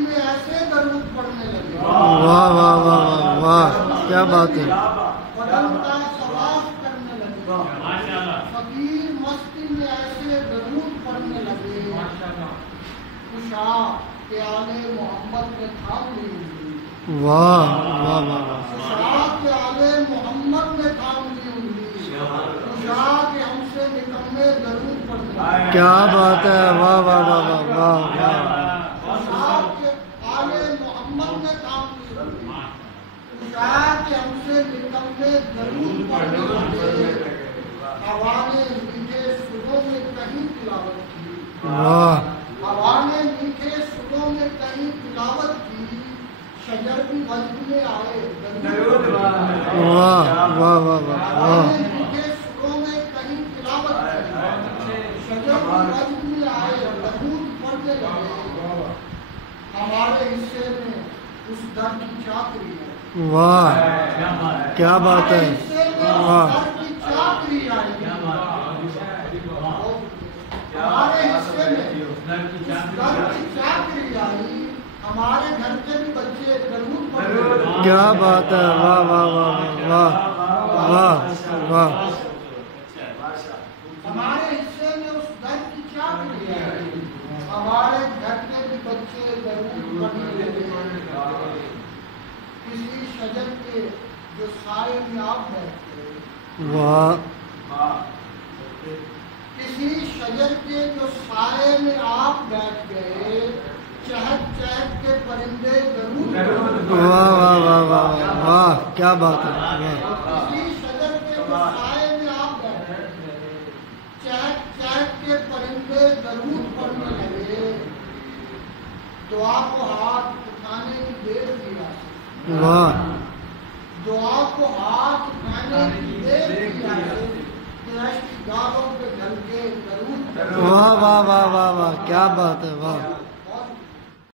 میں ایسے درود پڑھنے لگے، واہ واہ واہ واہ واہ، کیا بات ہے، بدن کا طواف کرنے لگے، فقیر مستی میں ایسے درود پڑھنے لگے، خوشا کہ آل محمد نے تھام لی انگلی، واہ واہ واہ، خوشا کہ آل محمد نے تھام لی انگلی، خوشا کہ ہم سے نکمے درود پڑھنے لگے، کیا بات ہے، واہ واہ واہ واہ واہ واہ، خوشا کہ آل محمد نے تھام لی انگلی، خوشا کہ ہم سے نکمے درود پڑھنے لگے، ہوا نے میٹھے سروں میں کہیں تلاوت کی، واہ ہوا نے میٹھے سروں میں کہیں تلاوت کی، شجر بھی وجد میں آئے درود پڑھنے، واہ واہ واہ واہ ہوا واہ، نے میٹھے سروں میں کہیں تلاوت کی، شجر بھی وجد میں آئے درود پڑھنے لگے، ہمارے حصے میں اس در کی چاکری ہے، واہ کیا بات ہے، واہ در کی چاکری آئے گی، ہمارے حصے میں اس در کی چاکری آئی، ہمارے گھر کے بھی بچے درود پڑھتے ہیں، کیا بات ہے، واہ واہ واہ واہ واہ واہ، ہمارے حصے میں اس در کی چاکری آئی، ہمارے گھر کے بھی بچے درود پڑھنے لگے، کسی شجر کے جو سائے میں آپ بیٹھتے، واہ کسی شجر کے جو سائے میں آپ بیٹھ گئے، چہک چہک کے پرندے درود پڑھتے، واہ واہ واہ واہ واہ، کیا بات ہے، واہ کسی شجر کے جو سائے میں آپ بیٹھ گئے، چہک چہک کے پرندے درود پڑھنے لگے، دعا کو ہاتھ اٹھانے کی دیر تھی آج، واہ دعا کو ہاتھ اٹھانے کی دیر تھی آج، کہ اشک گاہوں پہ ڈھل کے درود پڑھنے، واہ واہ واہ واہ واہ، کیا بات ہے، واہ